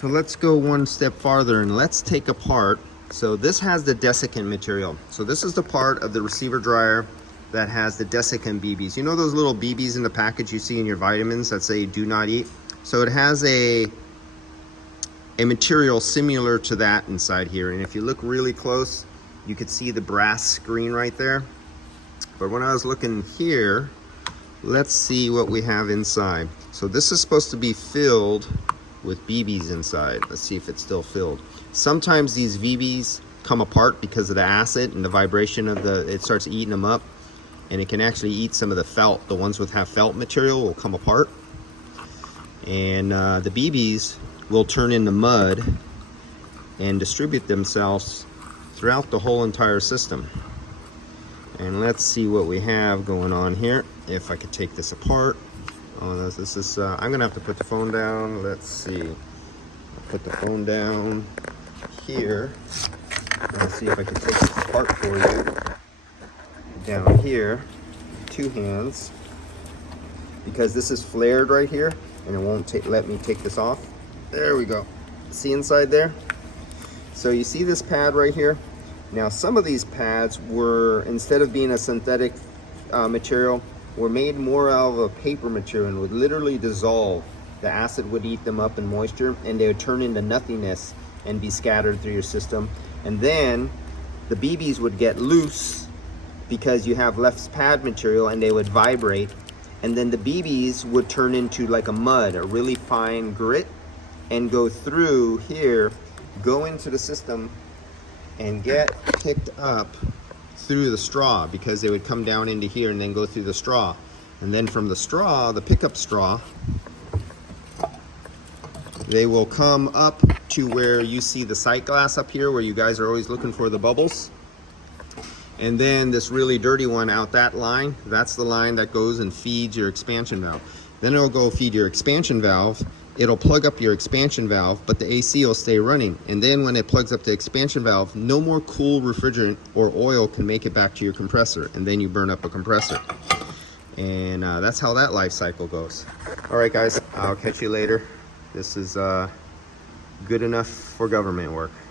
So let's go one step farther and let's take apart. So this has the desiccant material. So this is the part of the receiver dryer that has the desiccant BBs. You know those little BBs in the package you see in your vitamins that say do not eat? So it has a material similar to that inside here. And if you look really close, you could see the brass screen right there. But when I was looking here, let's see what we have inside. So this is supposed to be filled with BBs inside. Let's see if it's still filled. Sometimes these BBs come apart because of the acid and the vibration of it starts eating them up, and it can actually eat some of the felt. The ones with felt material will come apart, and the BBs will turn into mud and distribute themselves throughout the whole entire system. And let's see what we have going on here. If I could take this apart. Oh, this is, I'm gonna have to put the phone down. Let's see. I'll put the phone down here. Let's see if I can take this apart for you. Down here, two hands. Because this is flared right here, and it won't let me take this off. There we go. See inside there? So you see this pad right here? Now some of these pads were, instead of being a synthetic material, were made more out of a paper material and would literally dissolve. The acid would eat them up in moisture, and they would turn into nothingness and be scattered through your system. And then the BBs would get loose because you have less pad material, and they would vibrate. And then the BBs would turn into like a mud, a really fine grit, and go through here, go into the system, and get picked up through the straw, because they would come down into here and then go through the straw. And then from the straw, the pickup straw, they will come up to where you see the sight glass up here, where you guys are always looking for the bubbles. And then this really dirty one out that line, that's the line that goes and feeds your expansion valve. Then it'll go feed your expansion valve. It'll plug up your expansion valve, but the AC will stay running. And then when it plugs up the expansion valve, no more cool refrigerant or oil can make it back to your compressor, and then you burn up a compressor. And that's how that life cycle goes. All right, guys, I'll catch you later. This is good enough for government work.